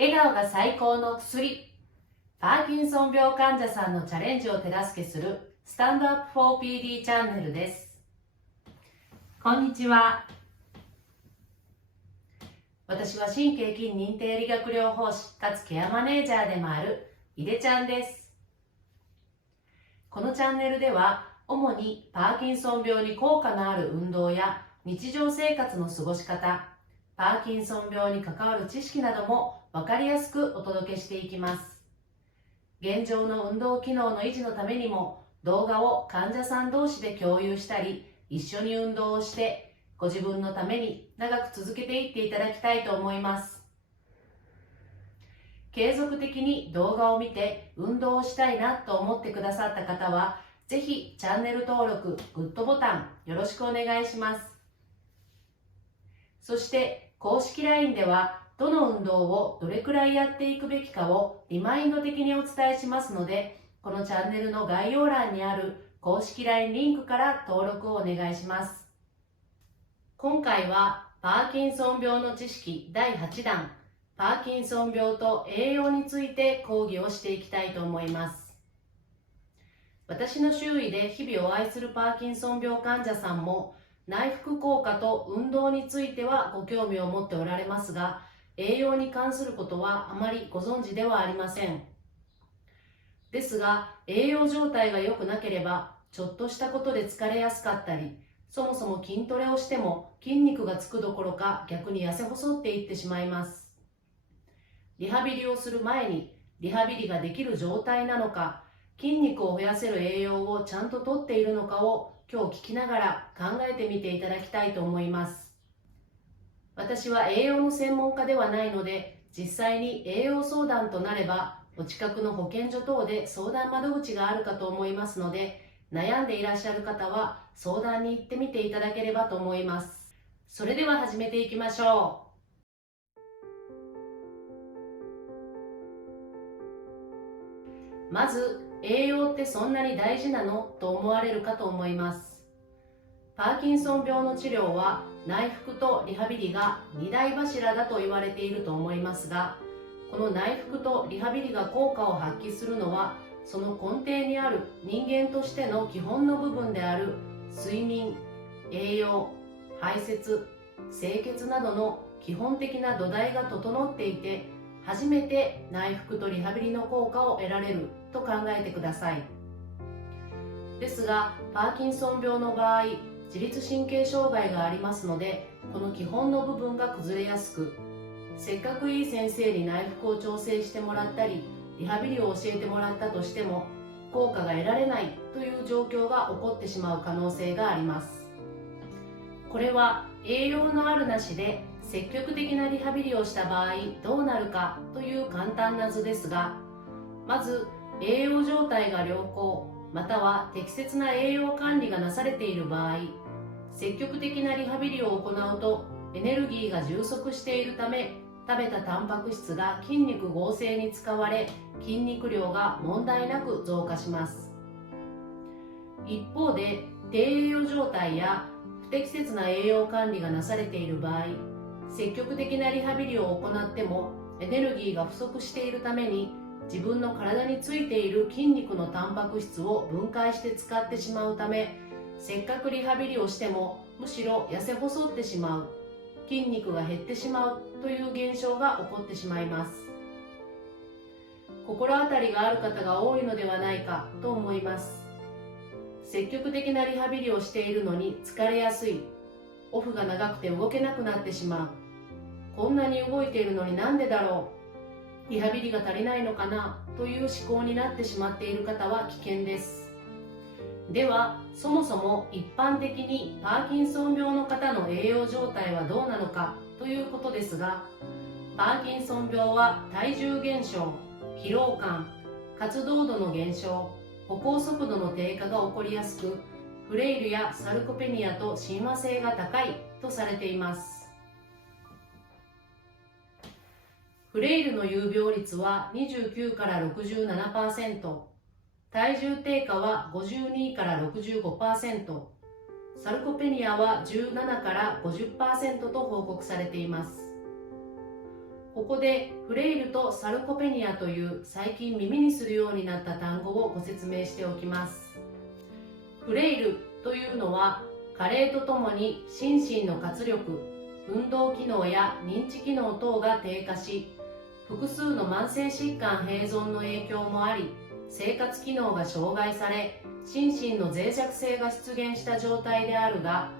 笑顔が最高の薬。パーキンソン病患者さんのチャレンジを手助けするスタンドアップ 4PD チャンネルです。こんにちは。私は神経筋認定理学療法士かつケアマネージャーでもあるいでちゃんです。このチャンネルでは主にパーキンソン病に効果のある運動や日常生活の過ごし方、パーキンソン病に関わる知識なども分かりやすくお届けしていきます。現状の運動機能の維持のためにも動画を患者さん同士で共有したり、一緒に運動をしてご自分のために長く続けていっていただきたいと思います。継続的に動画を見て運動をしたいなと思ってくださった方は、ぜひチャンネル登録、グッドボタンよろしくお願いします。そして公式 LINE ではどの運動をどれくらいやっていくべきかをリマインド的にお伝えしますので、このチャンネルの概要欄にある公式 LINE リンクから登録をお願いします。今回はパーキンソン病の知識第8弾、パーキンソン病と栄養について講義をしていきたいと思います。私の周囲で日々お会いするパーキンソン病患者さんも内服効果と運動についてはご興味を持っておられますが、栄養に関することはあまりご存知ではありません。ですが、栄養状態が良くなければ、ちょっとしたことで疲れやすかったり、そもそも筋トレをしても筋肉がつくどころか逆に痩せ細っていってしまいます。リハビリをする前に、リハビリができる状態なのか、筋肉を増やせる栄養をちゃんととっているのかを今日聞きながら考えてみていただきたいと思います。私は栄養の専門家ではないので、実際に栄養相談となれば、お近くの保健所等で相談窓口があるかと思いますので、悩んでいらっしゃる方は相談に行ってみていただければと思います。それでは始めていきましょう。まず、栄養ってそんなに大事なのと思われるかと思います。パーキンソン病の治療は内服とリハビリが二大柱だと言われていると思いますが、この内服とリハビリが効果を発揮するのは、その根底にある人間としての基本の部分である睡眠、栄養、排泄、清潔などの基本的な土台が整っていて、初めて内服とリハビリの効果を得られると考えてください。ですが、パーキンソン病の場合、自律神経障害がありますので、この基本の部分が崩れやすく、せっかくいい先生に内服を調整してもらったり、リハビリを教えてもらったとしても、効果が得られないという状況が起こってしまう可能性があります。これは栄養のあるなしで積極的なリハビリをした場合どうなるかという簡単な図ですが、まず栄養状態が良好、または適切な栄養管理がなされている場合、積極的なリハビリを行うとエネルギーが充足しているため、食べたタンパク質が筋肉合成に使われ、筋肉量が問題なく増加します。一方で低栄養状態や不適切な栄養管理がなされている場合、積極的なリハビリを行ってもエネルギーが不足しているために、自分の体についている筋肉のタンパク質を分解して使ってしまうため、せっかくリハビリをしてもむしろ痩せ細ってしまう、筋肉が減ってしまうという現象が起こってしまいます。心当たりがある方が多いのではないかと思います。積極的なリハビリをしているのに疲れやすい、オフが長くて動けなくなってしまう、こんなに動いているのになんでだろう、リハビリが足りないのかなという思考になってしまっている方は危険です。では、そもそも一般的にパーキンソン病の方の栄養状態はどうなのかということですが、パーキンソン病は体重減少、疲労感、活動度の減少、歩行速度の低下が起こりやすく、フレイルやサルコペニアと親和性が高いとされています。フレイルの有病率は29から 67%、体重低下は52から 65%、サルコペニアは17から 50% と報告されています。ここでフレイルとサルコペニアという最近耳にするようになった単語をご説明しておきます。フレイルというのは加齢とともに心身の活力、運動機能や認知機能等が低下し、複数の慢性疾患併存の影響もあり、生活機能が障害され、心身の脆弱性が出現した状態であるが、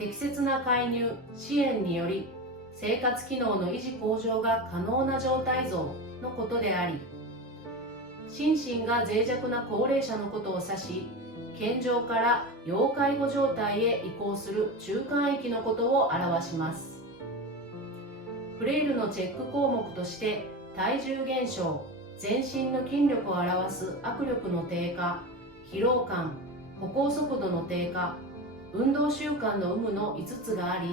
適切な介入・支援により生活機能の維持向上が可能な状態像のことであり、心身が脆弱な高齢者のことを指し、健常から要介護状態へ移行する中間域のことを表します。フレイルのチェック項目として、体重減少、全身の筋力を表す握力の低下、疲労感、歩行速度の低下、運動習慣の有無の5つがあり、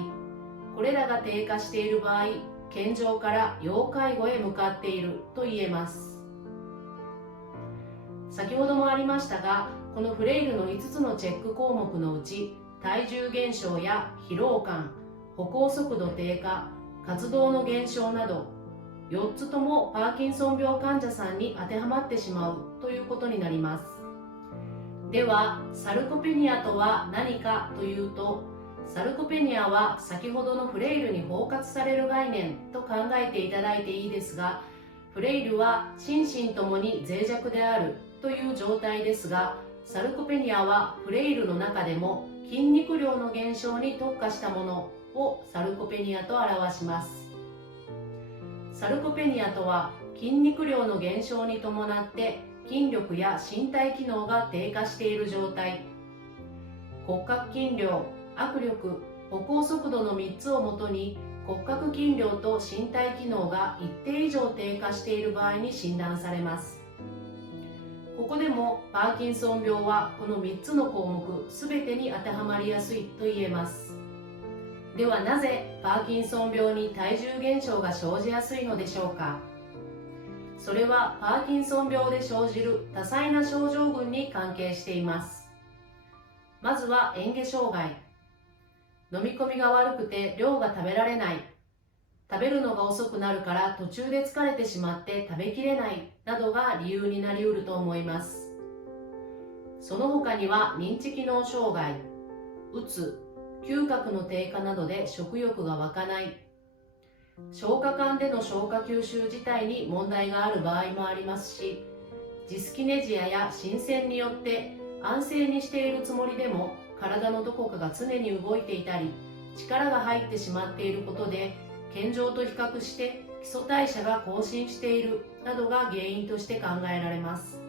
これらが低下している場合、健常から要介護へ向かっていると言えます。先ほどもありましたが、このフレイルの5つのチェック項目のうち、体重減少や疲労感、歩行速度低下、活動の減少など、4つともパーキンソン病患者さんに当てはまってしまうということになります。では、サルコペニアとは何かというと、サルコペニアは先ほどのフレイルに包括される概念と考えていただいていいですが、フレイルは心身ともに脆弱であるという状態ですが、サルコペニアはフレイルの中でも筋肉量の減少に特化したものをサルコペニアと表します。サルコペニアとは筋肉量の減少に伴って筋力や身体機能が低下している状態、骨格筋量、握力、歩行速度の3つをもとに骨格筋量と身体機能が一定以上低下している場合に診断されます。ここでもパーキンソン病はこの3つの項目すべてに当てはまりやすいと言えます。ではなぜパーキンソン病に体重減少が生じやすいのでしょうか。それはパーキンソン病で生じる多彩な症状群に関係しています。まずは嚥下障害。飲み込みが悪くて量が食べられない。食べるのが遅くなるから途中で疲れてしまって食べきれないなどが理由になりうると思います。その他には認知機能障害、うつ、嗅覚の低下などで食欲が湧かない、消化管での消化吸収自体に問題がある場合もありますし、ジスキネジアや浸栓によって安静にしているつもりでも体のどこかが常に動いていたり、力が入ってしまっていることで健常と比較して基礎代謝が更新しているなどが原因として考えられます。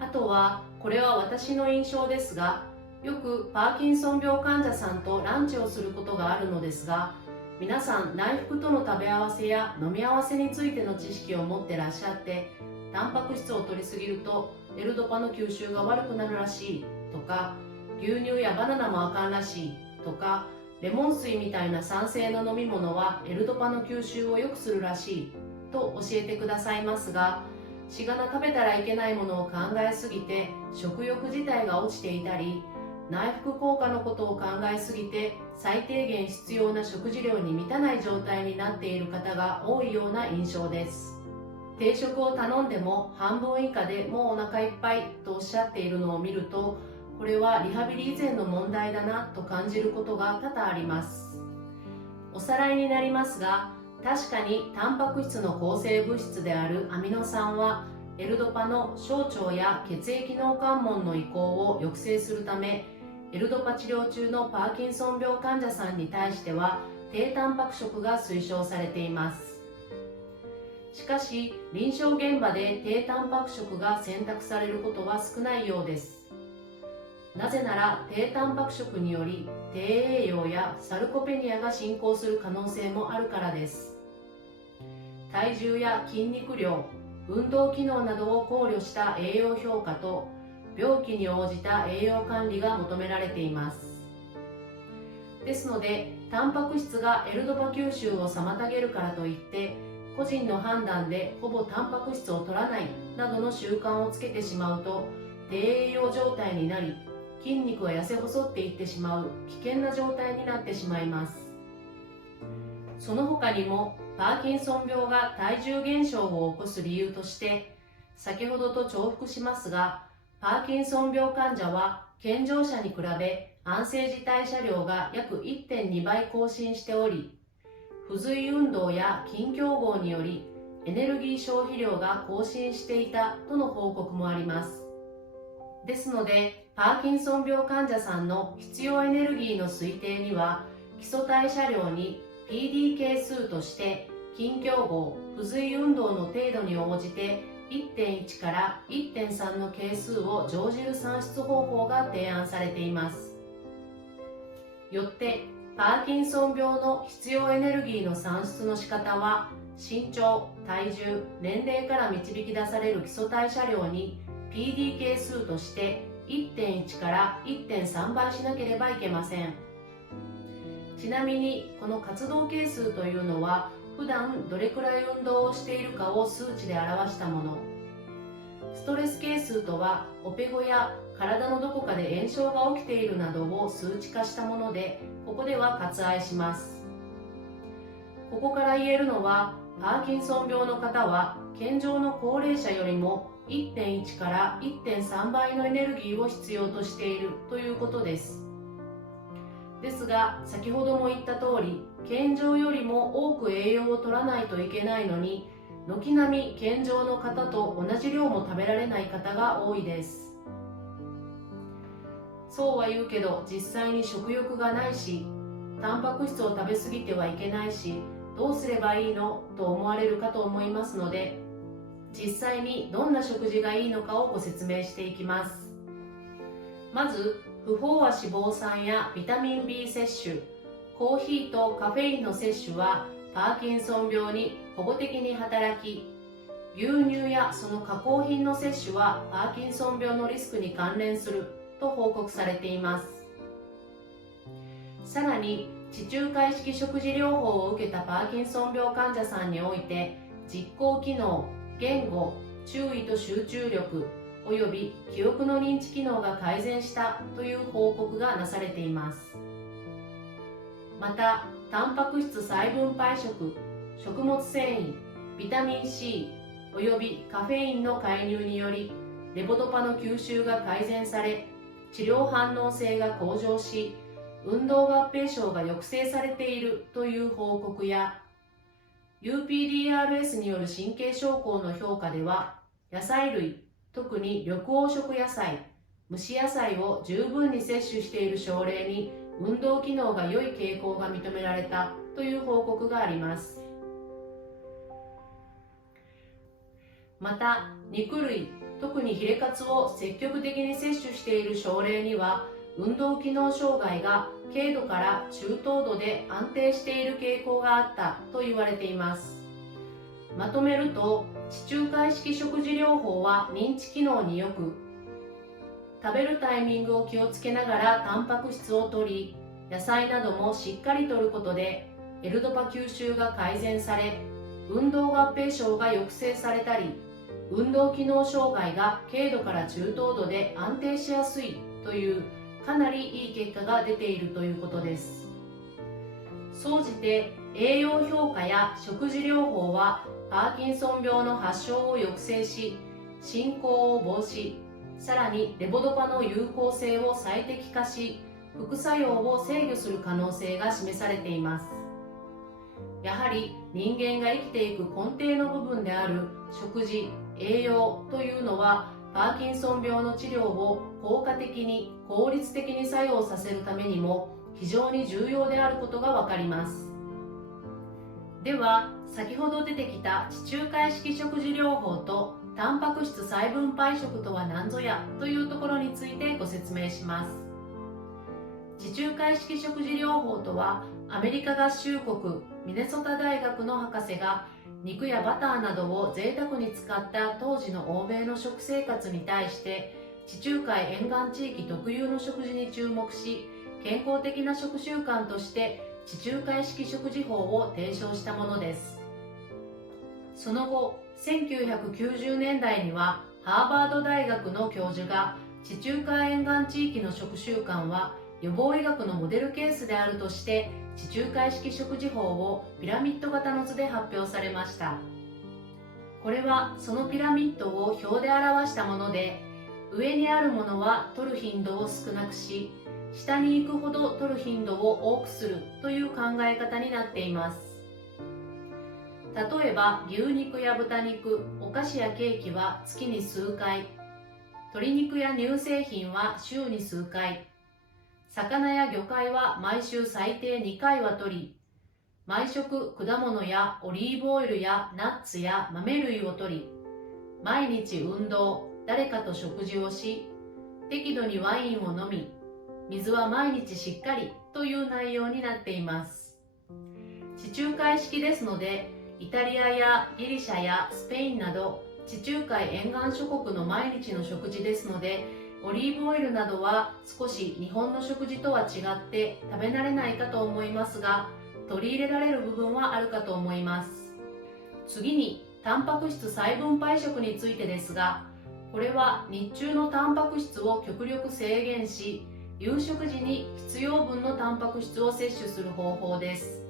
あとは、これは私の印象ですが、よくパーキンソン病患者さんとランチをすることがあるのですが、皆さん内服との食べ合わせや飲み合わせについての知識を持ってらっしゃって、タンパク質を摂りすぎるとLドパの吸収が悪くなるらしいとか、牛乳やバナナもあかんらしいとか、レモン水みたいな酸性の飲み物はLドパの吸収を良くするらしいと教えてくださいますが、しがな食べたらいけないものを考えすぎて食欲自体が落ちていたり、内服効果のことを考えすぎて最低限必要な食事量に満たない状態になっている方が多いような印象です。定食を頼んでも半分以下でもうお腹いっぱいとおっしゃっているのを見ると、これはリハビリ以前の問題だなと感じることが多々あります。おさらいになりますが、確かにタンパク質の構成物質であるアミノ酸はLドパの小腸や血液脳関門の移行を抑制するため、Lドパ治療中のパーキンソン病患者さんに対しては低タンパク食が推奨されています。しかし臨床現場で低タンパク食が選択されることは少ないようです。なぜなら低タンパク食により低栄養やサルコペニアが進行する可能性もあるからです。体重や筋肉量、運動機能などを考慮した栄養評価と病気に応じた栄養管理が求められています。ですので、タンパク質がLドパ吸収を妨げるからといって個人の判断でほぼタンパク質を取らないなどの習慣をつけてしまうと低栄養状態になり、筋肉が痩せ細っていってしまう危険な状態になってしまいます。その他にもパーキンソン病が体重減少を起こす理由として、先ほどと重複しますが、パーキンソン病患者は健常者に比べ安静時代謝量が約 1.2 倍更新しており、不随運動や筋強合によりエネルギー消費量が更新していたとの報告もあります。ですので、パーキンソン病患者さんの必要エネルギーの推定には、基礎代謝量に PD 係数として筋強合、不随運動の程度に応じて 1.1 から 1.3 の係数を乗じる算出方法が提案されています。よって、パーキンソン病の必要エネルギーの算出の仕方は、身長、体重、年齢から導き出される基礎代謝量に PD 係数として 1.1 から 1.3 倍しなければいけません。ちなみにこの活動係数というのは、普段どれくらい運動をしているかを数値で表したもの。ストレス係数とは、オペ後や体のどこかで炎症が起きているなどを数値化したもので、ここでは割愛します。ここから言えるのは、パーキンソン病の方は健常の高齢者よりも 1.1 から 1.3 倍のエネルギーを必要としているということです。ですが、先ほども言った通り、健常よりも多く栄養を取らないといけないのに、軒並み健常の方と同じ量も食べられない方が多いです。そうは言うけど、実際に食欲がないし、タンパク質を食べ過ぎてはいけないし、どうすればいいのと思われるかと思いますので、実際にどんな食事がいいのかをご説明していきます。まず、不飽和脂肪酸やビタミン B 摂取、コーヒーとカフェインの摂取はパーキンソン病に保護的に働き、牛乳やその加工品の摂取はパーキンソン病のリスクに関連すると報告されています。さらに、地中海式食事療法を受けたパーキンソン病患者さんにおいて、実行機能、言語、注意と集中力および記憶の認知機能が改善したという報告がなされています。また、タンパク質再分配食、食物繊維、ビタミン C およびカフェインの介入によりレボドパの吸収が改善され、治療反応性が向上し、運動合併症が抑制されているという報告や、 UPDRS による神経症候の評価では、野菜類、特に緑黄色野菜、蒸し野菜を十分に摂取している症例に運動機能が良い傾向が認められたという報告があります。また、肉類、特にヒレカツを積極的に摂取している症例には、運動機能障害が軽度から中等度で安定している傾向があったと言われています。まとめると、地中海式食事療法は認知機能によく、食べるタイミングを気をつけながらタンパク質を摂り、野菜などもしっかり摂ることで L ドパ吸収が改善され、運動合併症が抑制されたり、運動機能障害が軽度から中等度で安定しやすいというかなりいい結果が出ているということです。総じて栄養評価や食事療法はパーキンソン病の発症を抑制し、進行を防止、さらにレボドパの有効性を最適化し、副作用を制御する可能性が示されています。やはり人間が生きていく根底の部分である食事、栄養というのは、パーキンソン病の治療を効果的に効率的に作用させるためにも非常に重要であることがわかります。では、先ほど出てきた地中海式食事療法とタンパク質再分配食とは何ぞやというところについてご説明します。地中海式食事療法とは、アメリカ合衆国ミネソタ大学の博士が肉やバターなどを贅沢に使った当時の欧米の食生活に対して、地中海沿岸地域特有の食事に注目し、健康的な食習慣として地中海式食事法を提唱したものです。その後、1990年代にはハーバード大学の教授が、地中海沿岸地域の食習慣は予防医学のモデルケースであるとして、地中海式食事法をピラミッド型の図で発表されました。これはそのピラミッドを表で表したもので、上にあるものは摂る頻度を少なくし、下に行くほど摂る頻度を多くするという考え方になっています。例えば牛肉や豚肉、お菓子やケーキは月に数回、鶏肉や乳製品は週に数回、魚や魚介は毎週最低2回は摂り、毎食果物やオリーブオイルやナッツや豆類を摂り、毎日運動、誰かと食事をし、適度にワインを飲み、水は毎日しっかりという内容になっています。地中海式ですので、イタリアやギリシャやスペインなど地中海沿岸諸国の毎日の食事ですので、オリーブオイルなどは少し日本の食事とは違って食べ慣れないかと思いますが、取り入れられる部分はあるかと思います。次にタンパク質再分配食についてですが、これは日中のタンパク質を極力制限し、夕食時に必要分のタンパク質を摂取する方法です。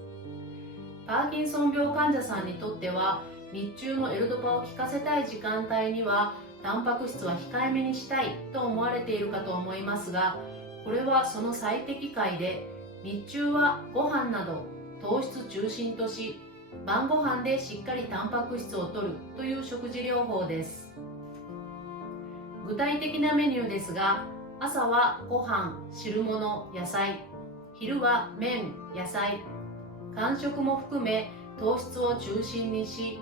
パーキンソン病患者さんにとっては、日中のLドパを効かせたい時間帯にはタンパク質は控えめにしたいと思われているかと思いますが、これはその最適解で、日中はご飯など糖質中心とし、晩ご飯でしっかりタンパク質を摂るという食事療法です。具体的なメニューですが、朝はご飯、汁物、野菜、昼は麺、野菜、間食も含め糖質を中心にし、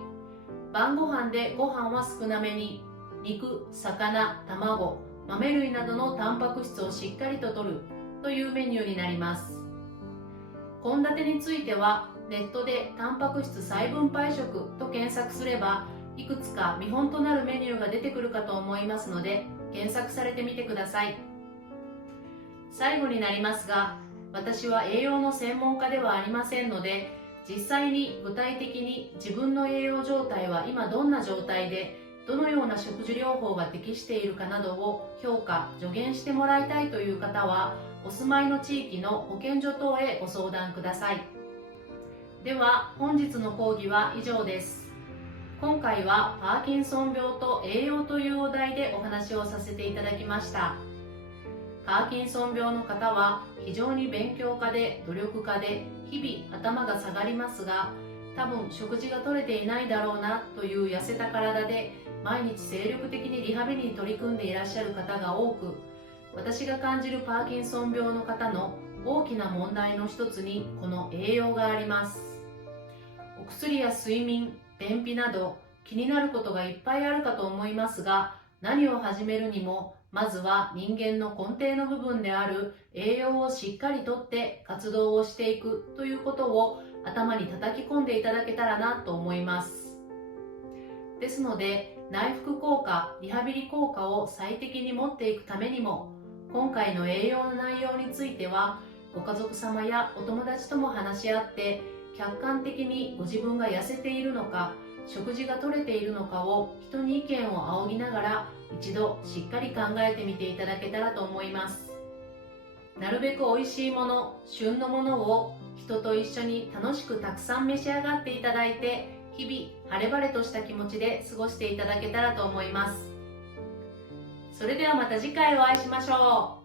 晩ご飯でご飯は少なめに、肉、魚、卵、豆類などのタンパク質をしっかりと摂るというメニューになります。献立については、ネットでタンパク質再分配食と検索すれば、いくつか見本となるメニューが出てくるかと思いますので、検索されてみてください。最後になりますが、私は栄養の専門家ではありませんので、実際に具体的に自分の栄養状態は今どんな状態で、どのような食事療法が適しているかなどを評価・助言してもらいたいという方は、お住まいの地域の保健所等へご相談ください。では、本日の講義は以上です。今回はパーキンソン病と栄養というお題でお話をさせていただきました。パーキンソン病の方は非常に勉強家で努力家で日々頭が下がりますが、多分食事が取れていないだろうなという痩せた体で毎日精力的にリハビリに取り組んでいらっしゃる方が多く、私が感じるパーキンソン病の方の大きな問題の一つにこの栄養があります。お薬や睡眠、便秘など気になることがいっぱいあるかと思いますが、何を始めるにもまずは人間の根底の部分である栄養をしっかりとって活動をしていくということを頭に叩き込んでいただけたらなと思います。ですので、内服効果、リハビリ効果を最適に持っていくためにも、今回の栄養の内容についてはご家族様やお友達とも話し合って、客観的にご自分が痩せているのか、食事が取れているのかを人に意見を仰ぎながら一度しっかり考えてみていただけたらと思います。なるべく美味しいもの、旬のものを人と一緒に楽しくたくさん召し上がっていただいて、日々晴れ晴れとした気持ちで過ごしていただけたらと思います。それではまた次回お会いしましょう。